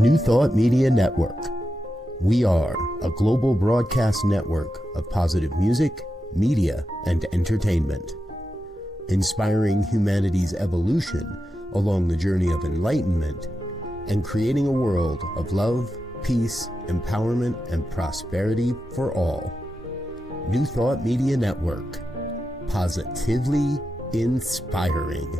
New Thought Media Network. We are a global broadcast network of positive music, media, and entertainment, inspiring humanity's evolution along the journey of enlightenment and creating a world of love, peace, empowerment, and prosperity for all. New Thought Media Network. Positively inspiring.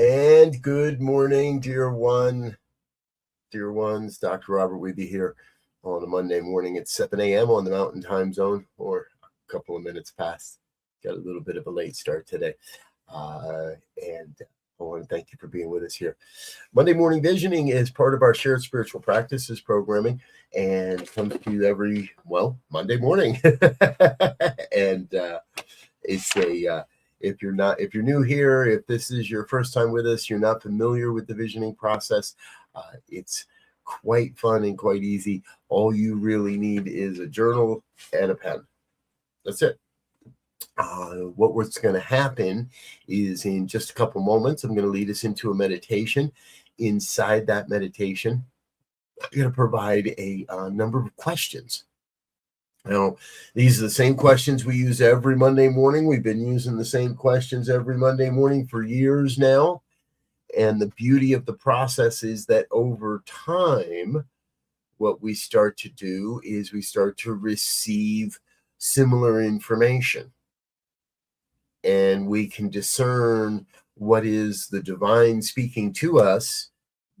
And good morning, dear ones. Dr. Robert Wiebe here on a Monday morning at 7 a.m. on the Mountain Time Zone, or a couple of minutes past. Got a little bit of a late start today. And I want to thank you for being with us here. Monday Morning Visioning is part of our Shared Spiritual Practices programming and comes to you every, Monday morning. And it's a... If you're new here, if this is your first time with us, you're not familiar with the visioning process, it's quite fun and quite easy. All you really need is a journal and a pen. That's it. What's going to happen is in just a couple moments, I'm going to lead us into a meditation. Inside that meditation, I'm going to provide a number of questions. Now, these are the same questions we use every Monday morning. We've been using the same questions every Monday morning for years now. And the beauty of the process is that over time, what we start to do is we start to receive similar information. And we can discern what is the divine speaking to us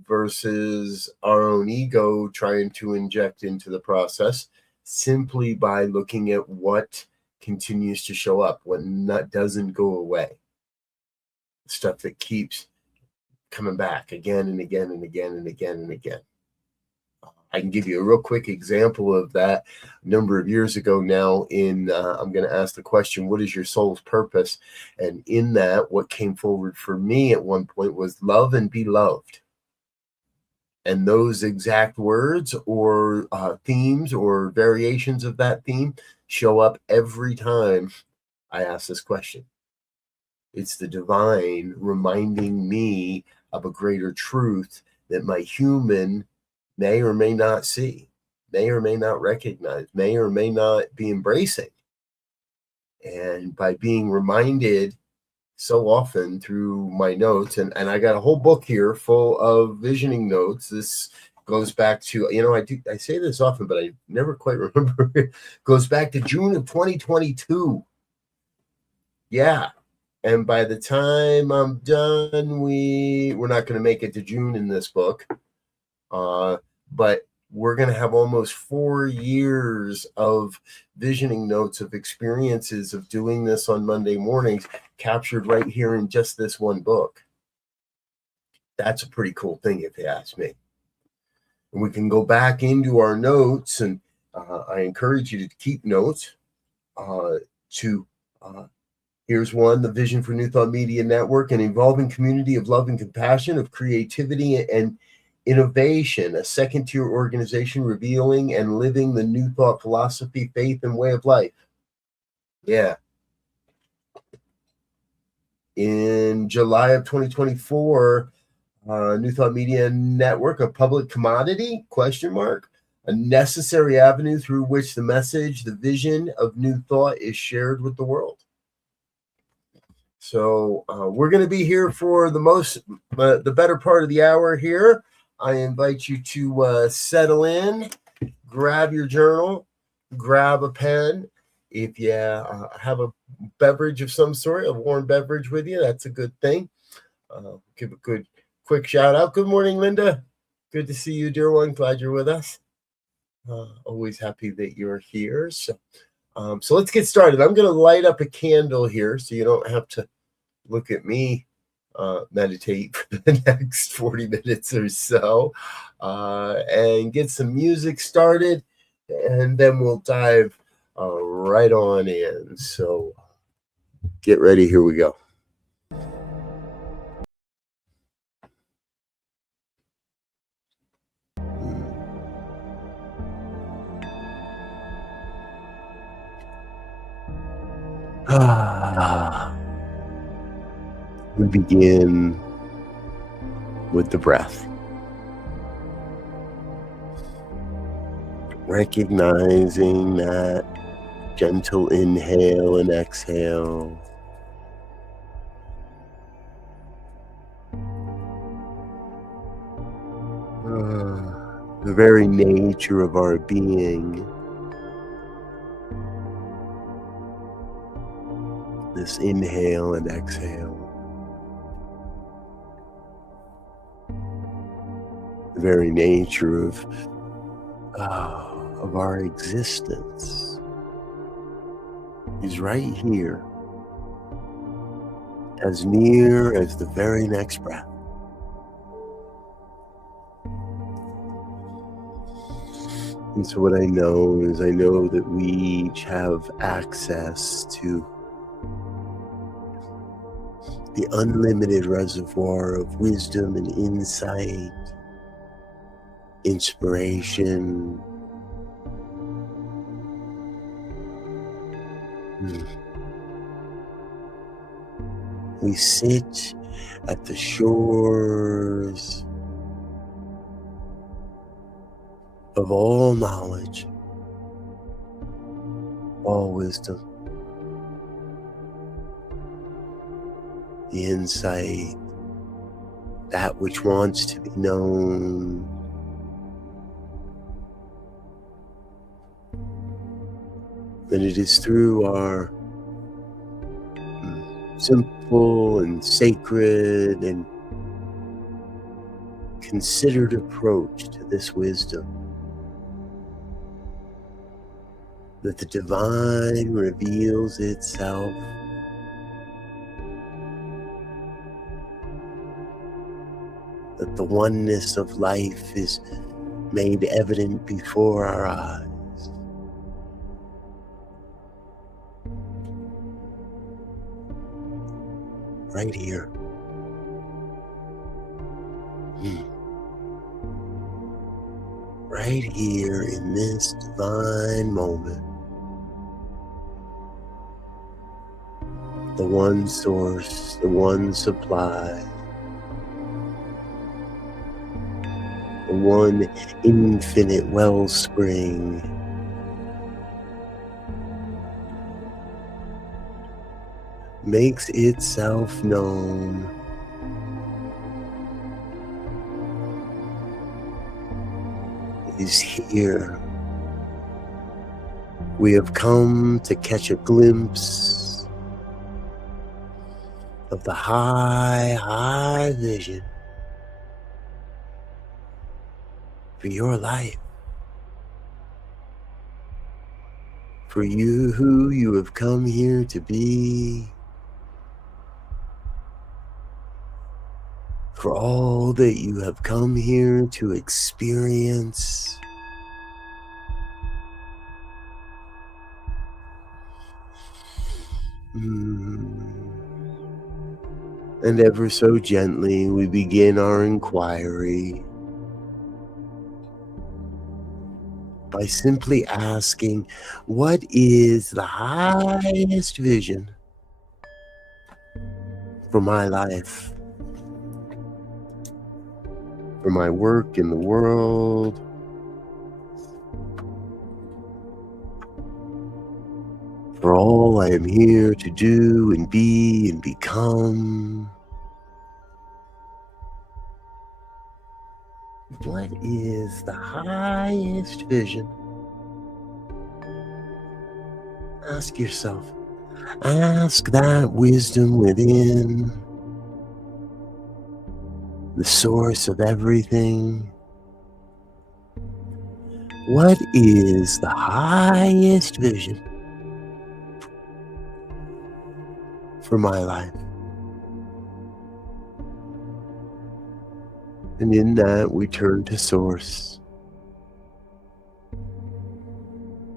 versus our own ego trying to inject into the process, simply by looking at what continues to show up, what doesn't go away, stuff that keeps coming back again and again and again and again and again. I can give you a real quick example of that. A number of years ago now, I'm going to ask the question, what is your soul's purpose? And in that, what came forward for me at one point was love and be loved. And those exact words or themes or variations of that theme show up every time I ask this question. It's the divine reminding me of a greater truth that my human may or may not see, may or may not recognize, may or may not be embracing. And by being reminded so often through my notes, and I got a whole book here full of visioning notes. This goes back to, I say this often, but I never quite remember. It goes back to June of 2022. Yeah. And by the time I'm done, we're not going to make it to June in this book. But we're going to have almost 4 years of visioning notes of experiences of doing this on Monday mornings, captured right here in just this one book. That's a pretty cool thing, if you ask me. And we can go back into our notes, and I encourage you to keep notes. Here's one: the vision for New Thought Media Network, an evolving community of love and compassion, of creativity and innovation, a second-tier organization revealing and living the New Thought philosophy, faith, and way of life. Yeah. In July of 2024, New Thought Media Network, a public commodity, ? A necessary avenue through which the message, the vision of New Thought is shared with the world. So we're going to be here for the better part of the hour here. I invite you to settle in, grab your journal, grab a pen. If you have a beverage of some sort, a warm beverage with you, that's a good thing. Give a quick shout out. Good morning, Linda. Good to see you, dear one. Glad you're with us. Always happy that you're here. So let's get started. I'm going to light up a candle here so you don't have to look at me meditate for the next 40 minutes or so, and get some music started, and then we'll dive right on in. So get ready. Here we go. We begin with the breath. Recognizing that gentle inhale and exhale. The very nature of our being. This inhale and exhale. The very nature of our existence is right here, as near as the very next breath. And so what I know is that we each have access to the unlimited reservoir of wisdom and insight, inspiration. We sit at the shores of all knowledge, all wisdom, the insight, that which wants to be known. And it is through our simple and sacred and considered approach to this wisdom that the divine reveals itself, that the oneness of life is made evident before our eyes. Right here. Right here in this divine moment. The one source, the one supply, the one infinite wellspring makes itself known. It is here. We have come to catch a glimpse of the high vision for your life, for you who you have come here to be, for all that you have come here to experience. And ever so gently, we begin our inquiry by simply asking, what is the highest vision for my life, for my work in the world, for all I am here to do and be and become? What is the highest vision? Ask yourself. Ask that wisdom within, the source of everything. What is the highest vision for my life? And in that, we turn to Source,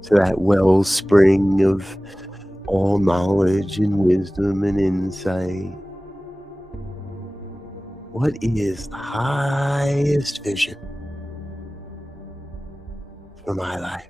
to that wellspring of all knowledge and wisdom and insight. What is the highest vision for my life?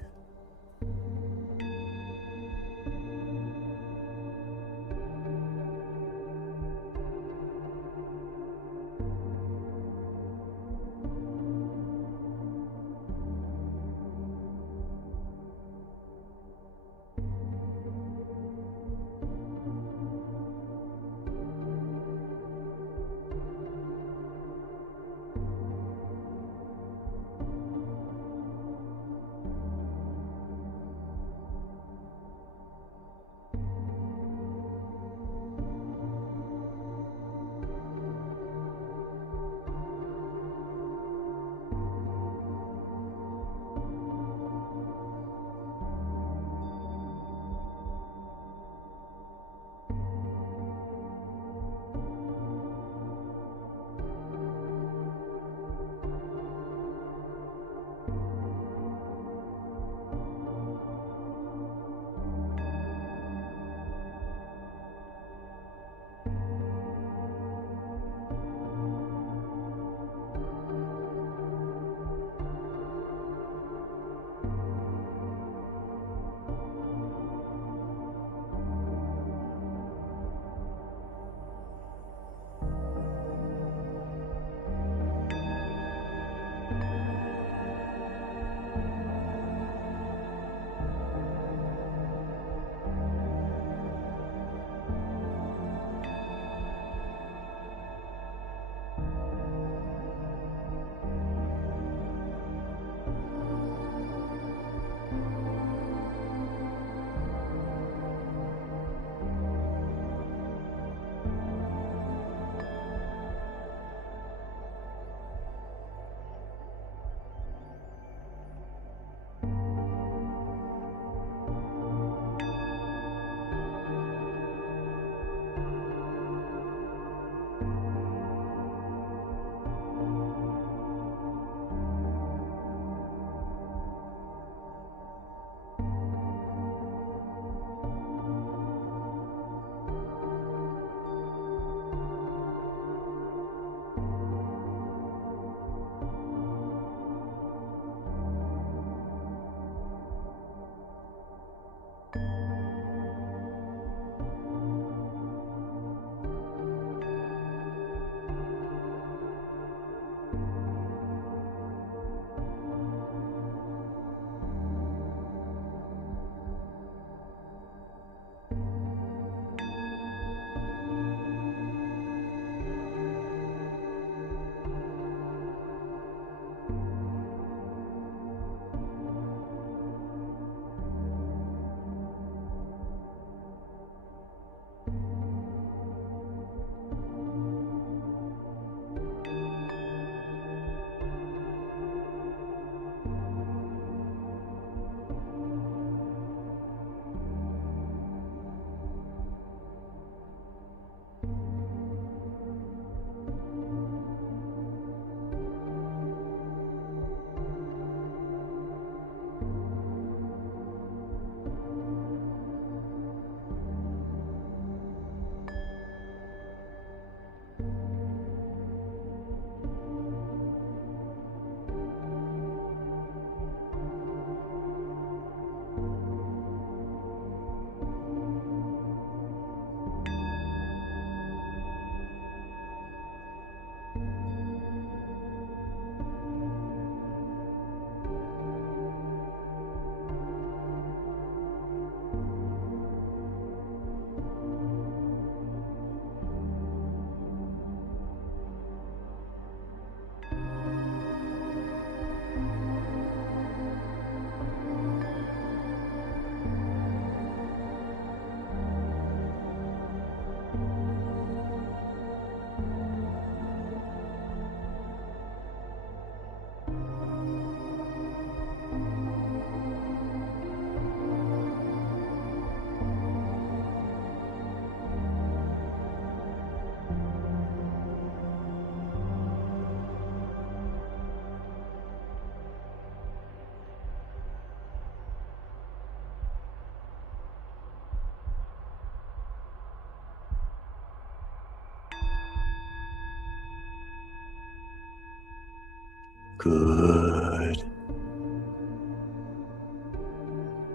Good.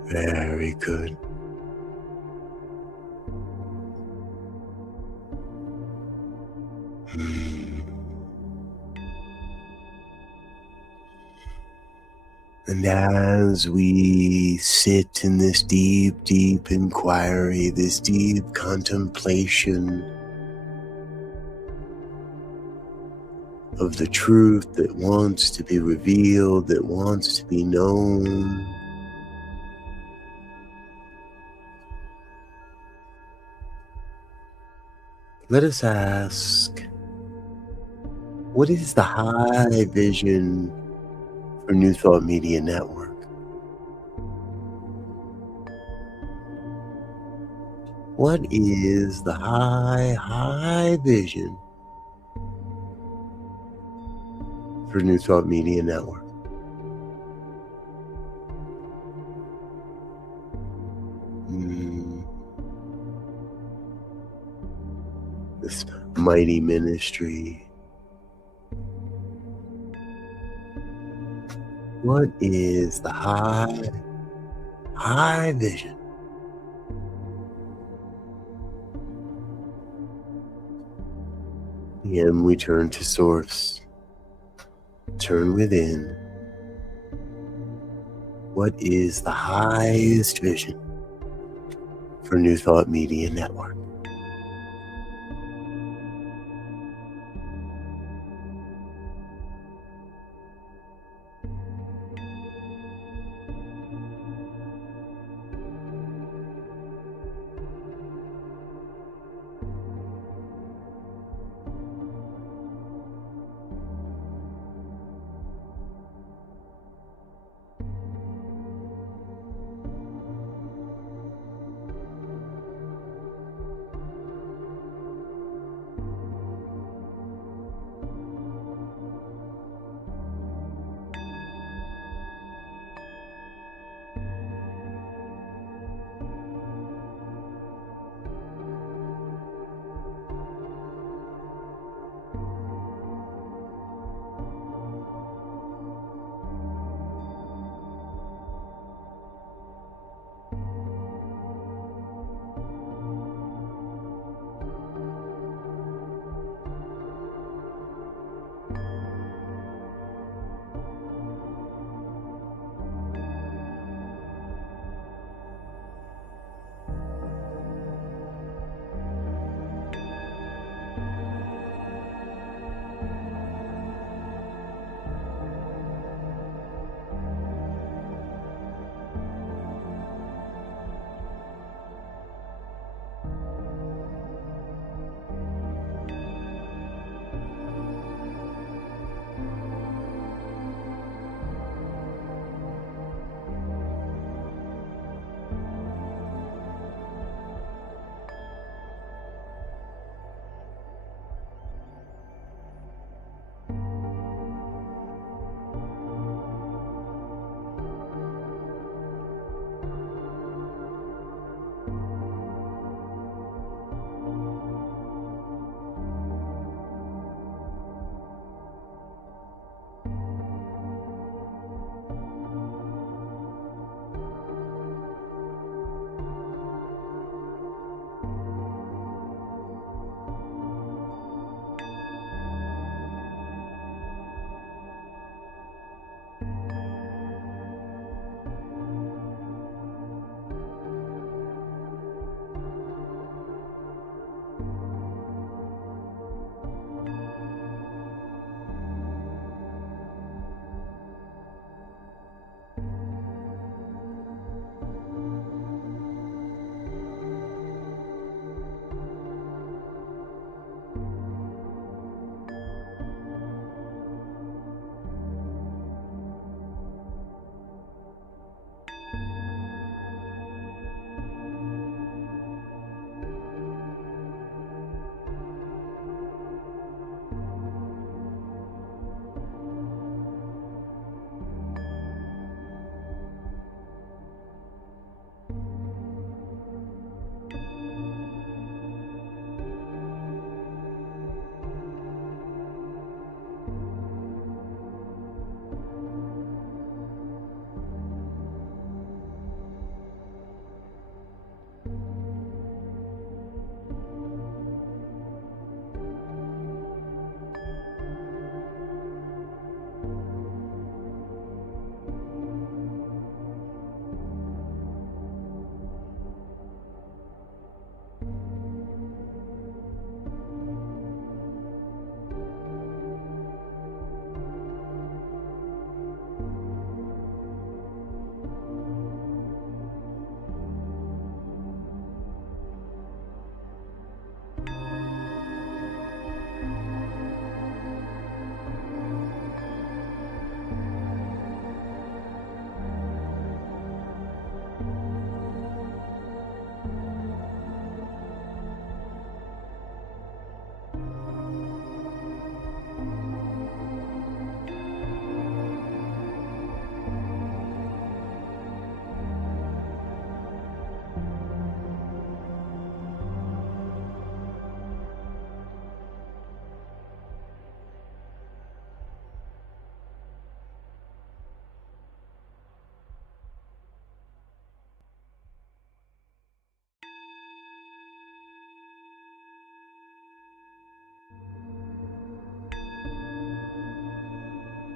Very good. And as we sit in this deep, deep inquiry, this deep contemplation of the truth that wants to be revealed, that wants to be known, let us ask, what is the high vision for New Thought Media Network? What is the high vision for New Thought Media Network? This mighty ministry. What is the high vision? Again, we turn to Source. Turn within. What is the highest vision for New Thought Media Network?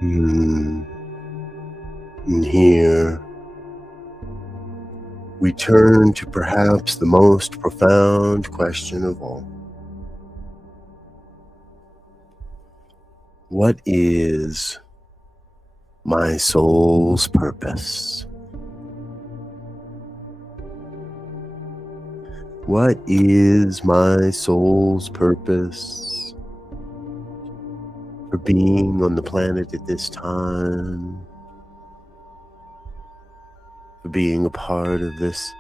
And here we turn to perhaps the most profound question of all. What is my soul's purpose? What is my soul's purpose for being on the planet at this time? For being a part of this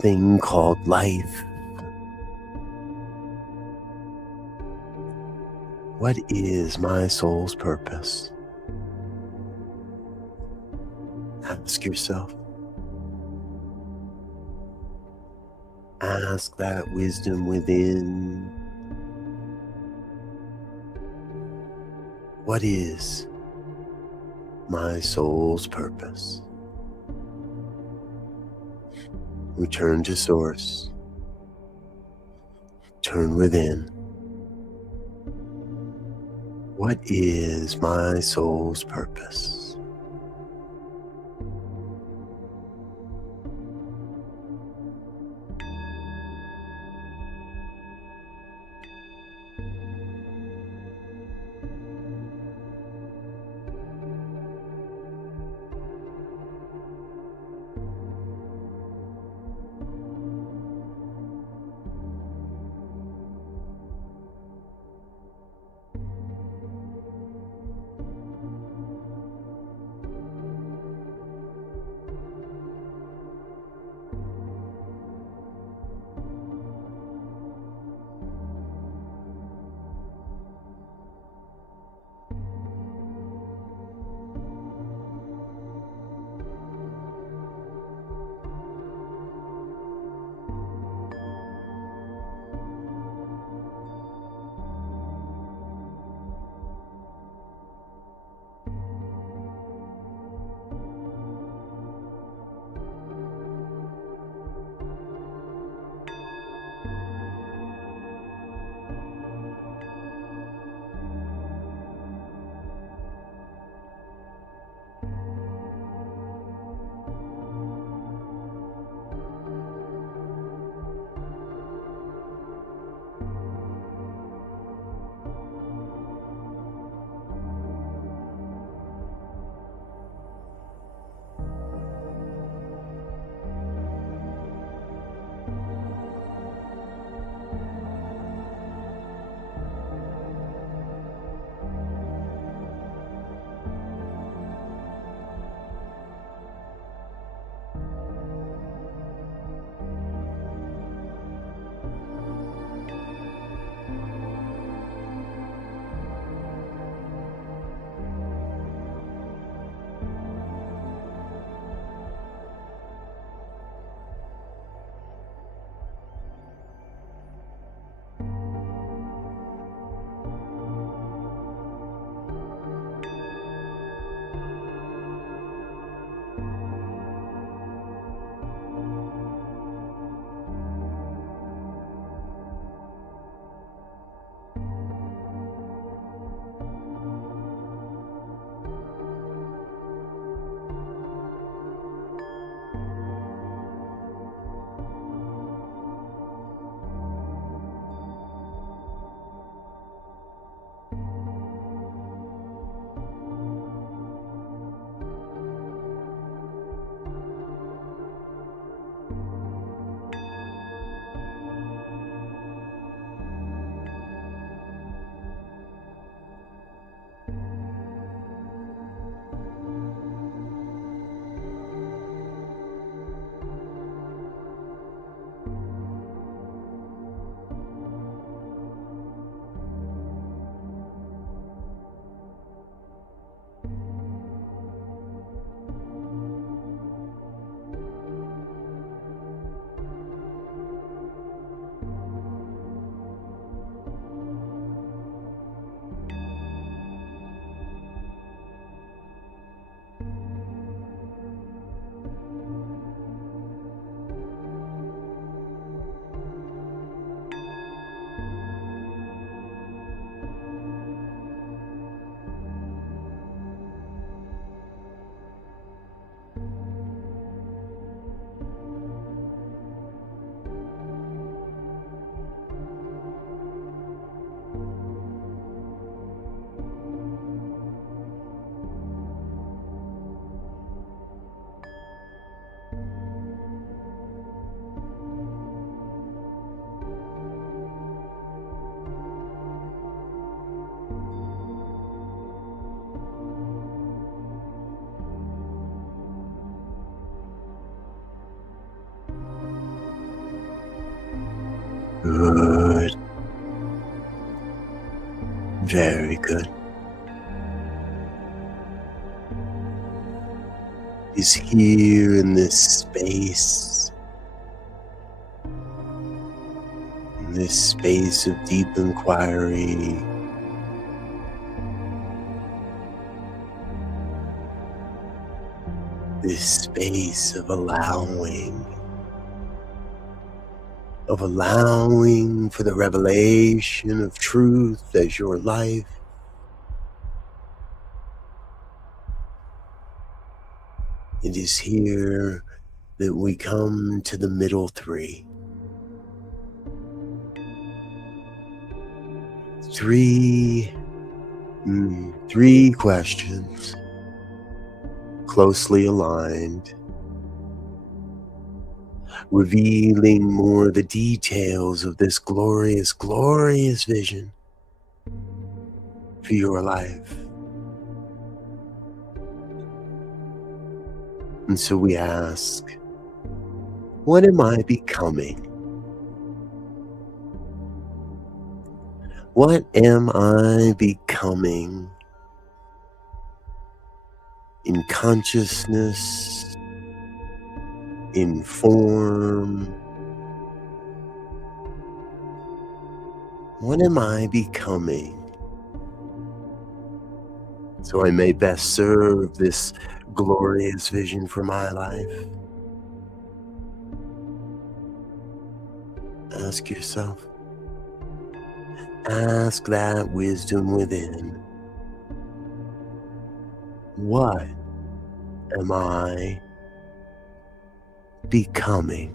thing called life? What is my soul's purpose? Ask yourself. Ask that wisdom within. What is my soul's purpose? Return to source. Turn within. What is my soul's purpose? Good. Very good. Is here in this space, of deep inquiry, this space of allowing for the revelation of truth as your life. It is here that we come to the middle three. Three questions, closely aligned, revealing more the details of this glorious, glorious vision for your life. And so we ask, what am I becoming? What am I becoming in consciousness, in form? What am I becoming so I may best serve this glorious vision for my life? Ask yourself. Ask that wisdom within. What am I becoming?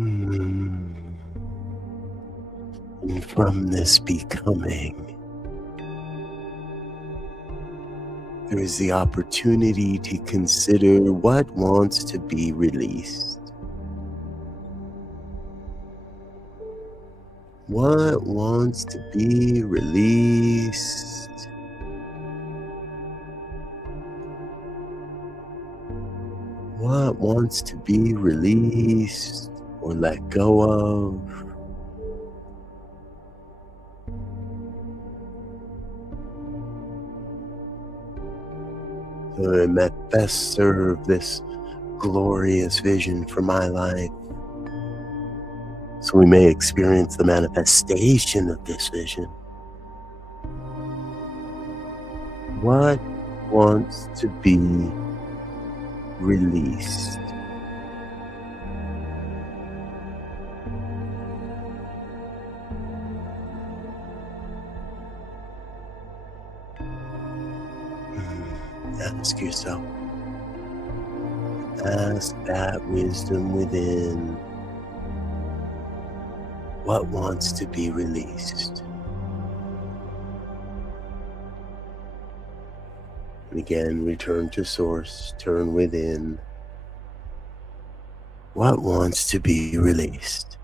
And from this becoming, there is the opportunity to consider what wants to be released. What wants to be released? What wants to be released or let go of? So it may best serve this glorious vision for my life, so we may experience the manifestation of this vision. What wants to be released? Ask yourself. Ask that wisdom within. What wants to be released? And again, return to source, turn within. What wants to be released?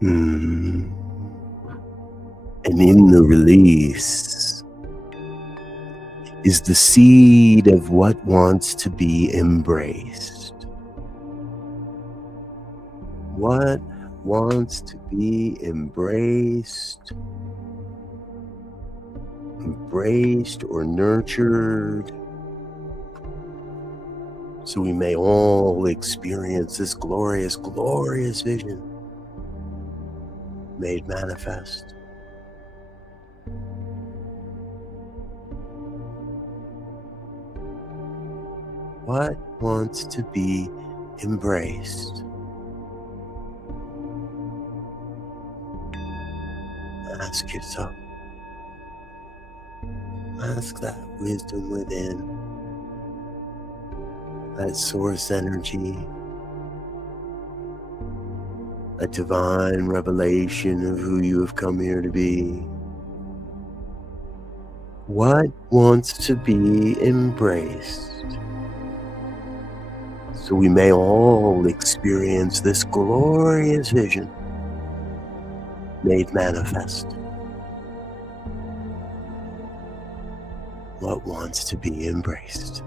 And in the release is the seed of what wants to be embraced. What wants to be embraced or nurtured, so we may all experience this glorious, glorious vision made manifest. What wants to be embraced? Ask yourself. Ask that wisdom within, that source energy, a divine revelation of who you have come here to be. What wants to be embraced, so we may all experience this glorious vision made manifest? What wants to be embraced?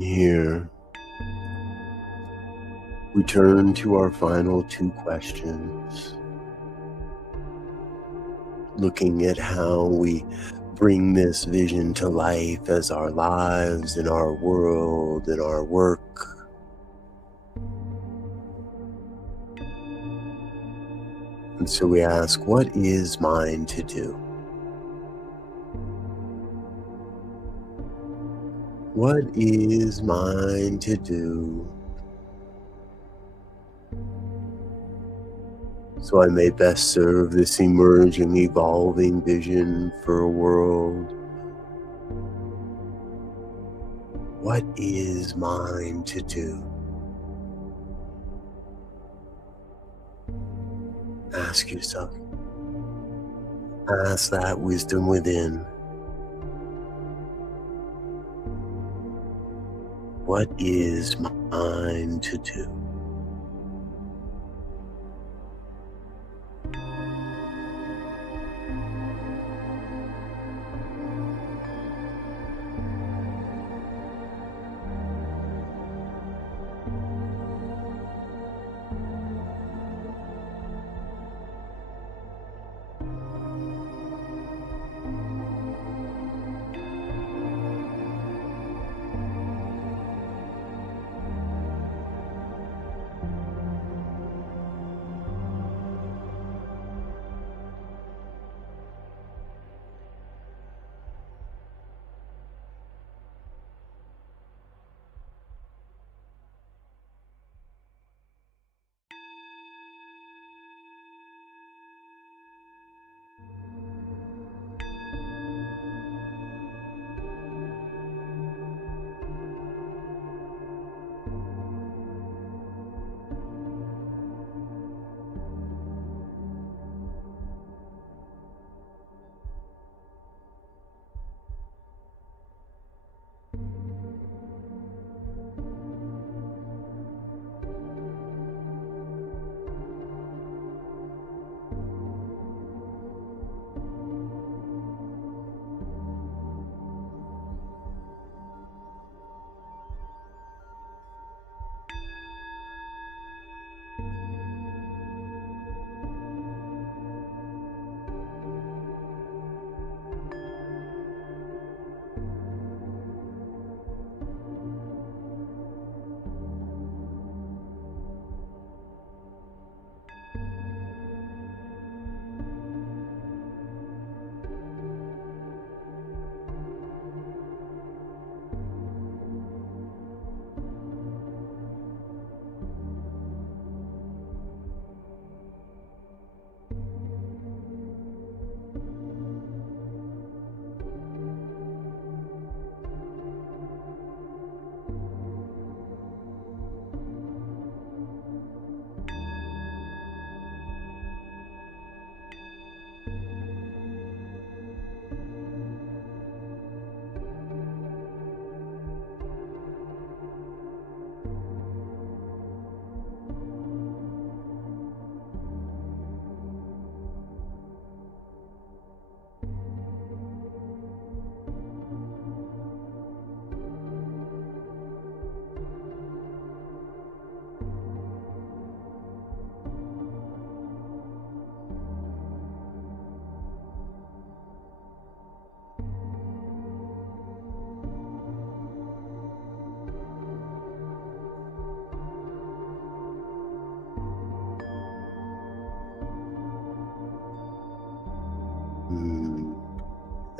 Here, we turn to our final two questions, looking at how we bring this vision to life as our lives, in our world, in our work. And so we ask, what is mine to do? What is mine to do so I may best serve this emerging, evolving vision for a world? What is mine to do? Ask yourself. Ask that wisdom within. What is mine to do?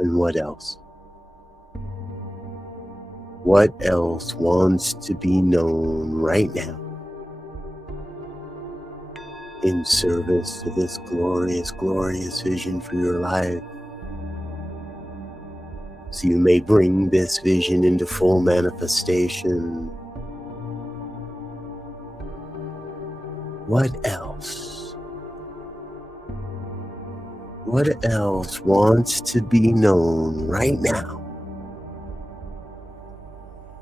And what else? What else wants to be known right now in service to this glorious, glorious vision for your life? So you may bring this vision into full manifestation. What else? What else wants to be known right now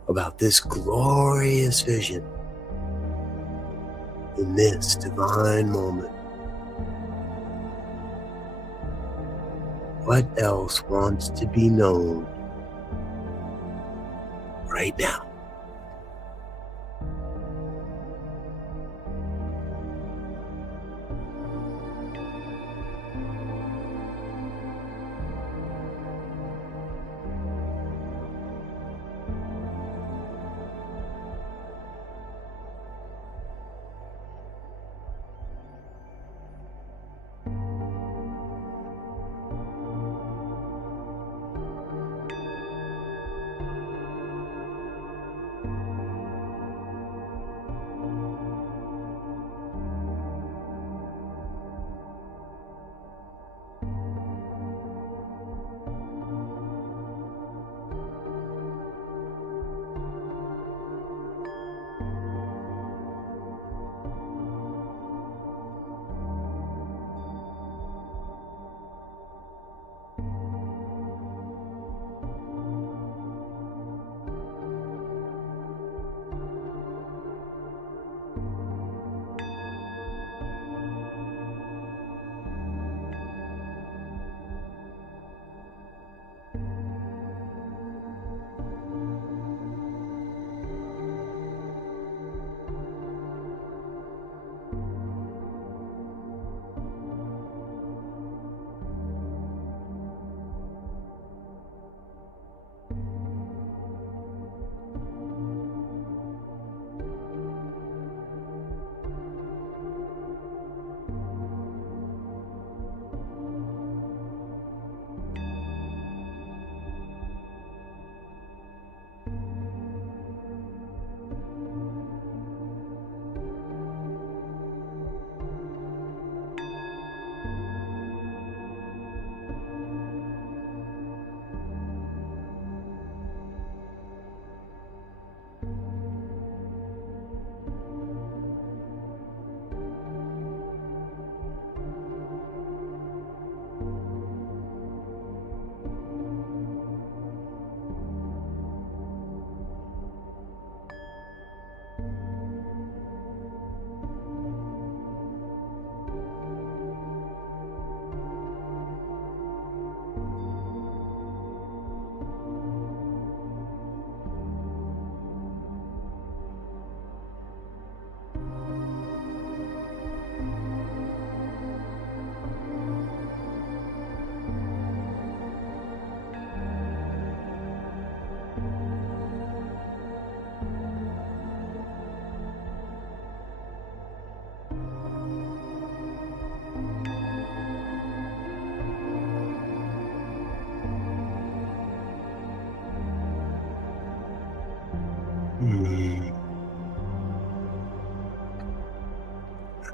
about this glorious vision in this divine moment? What else wants to be known right now?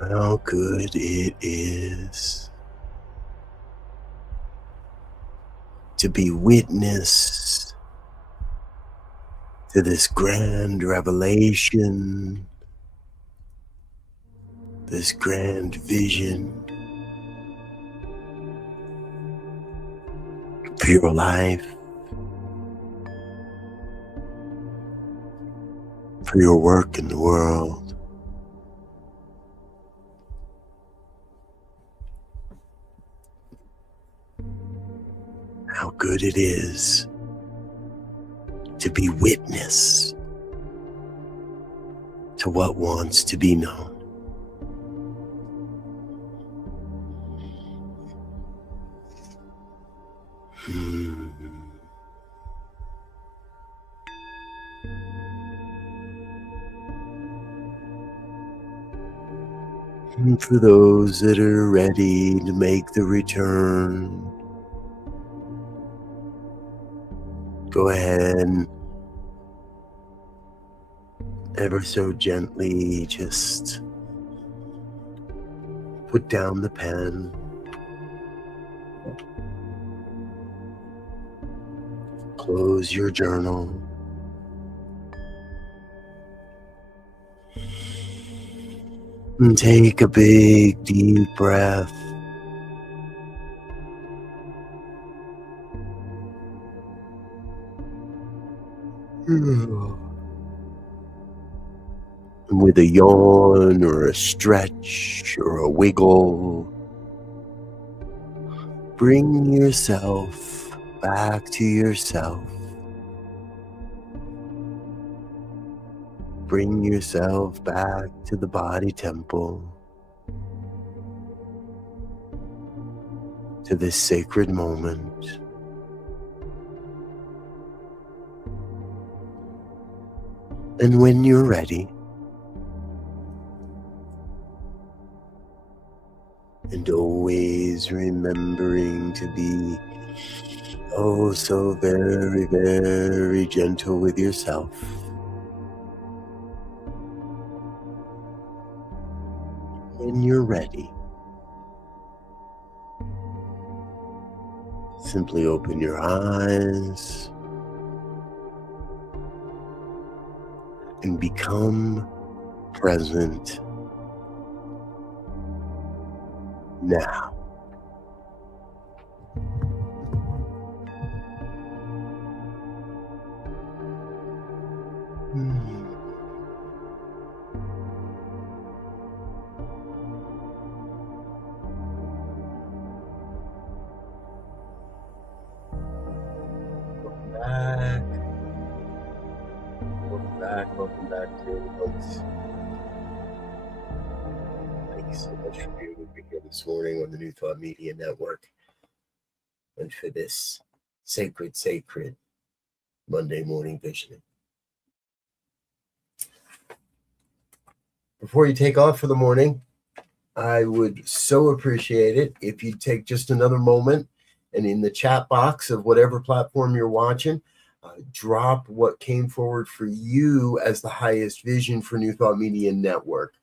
how good it is to be witness to this grand revelation, this grand vision for your life, for your work in the world. How good it is to be witness to what wants to be known. And for those that are ready to make the return, go ahead and ever so gently just put down the pen. Close your journal. And take a big, deep breath. And with a yawn or a stretch or a wiggle, bring yourself back to yourself. Bring yourself back to the body temple, to this sacred moment. And when you're ready, and always remembering to be oh so very, very gentle with yourself, when you're ready, simply open your eyes and become present now. Welcome back, dear folks. Thank you so much for being with me here this morning on the New Thought Media Network, and for this sacred Monday morning visioning. Before you take off for the morning, I would so appreciate it if you'd take just another moment and in the chat box of whatever platform you're watching, drop what came forward for you as the highest vision for New Thought Media Network.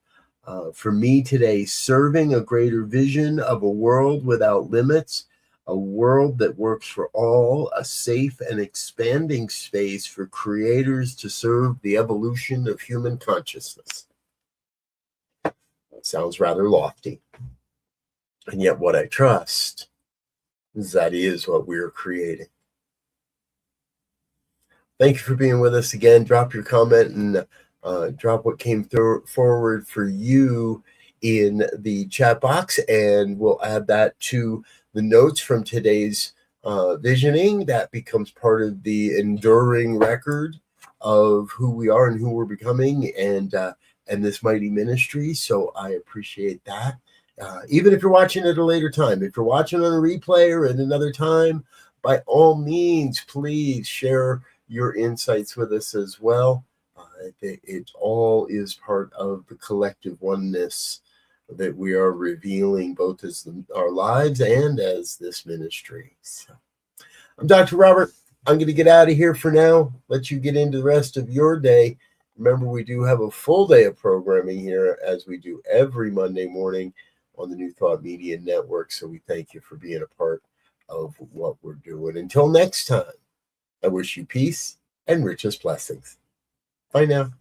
For me today, serving a greater vision of a world without limits, a world that works for all, a safe and expanding space for creators to serve the evolution of human consciousness. That sounds rather lofty. And yet what I trust is that is what we're creating. Thank you for being with us again. Drop your comment and drop what came forward for you in the chat box, and we'll add that to the notes from today's visioning. That becomes part of the enduring record of who we are and who we're becoming, and this mighty ministry. So I appreciate that. Even if you're watching at a later time, if you're watching on a replay or at another time, by all means, please share your insights with us as well. It all is part of the collective oneness that we are revealing, both as our lives and as this ministry. So, I'm Dr. Robert. I'm going to get out of here for now, let you get into the rest of your day, Remember, we do have a full day of programming here, as we do every Monday morning on the New Thought Media Network. So we thank you for being a part of what we're doing. Until next time, I wish you peace and richest blessings. Bye now.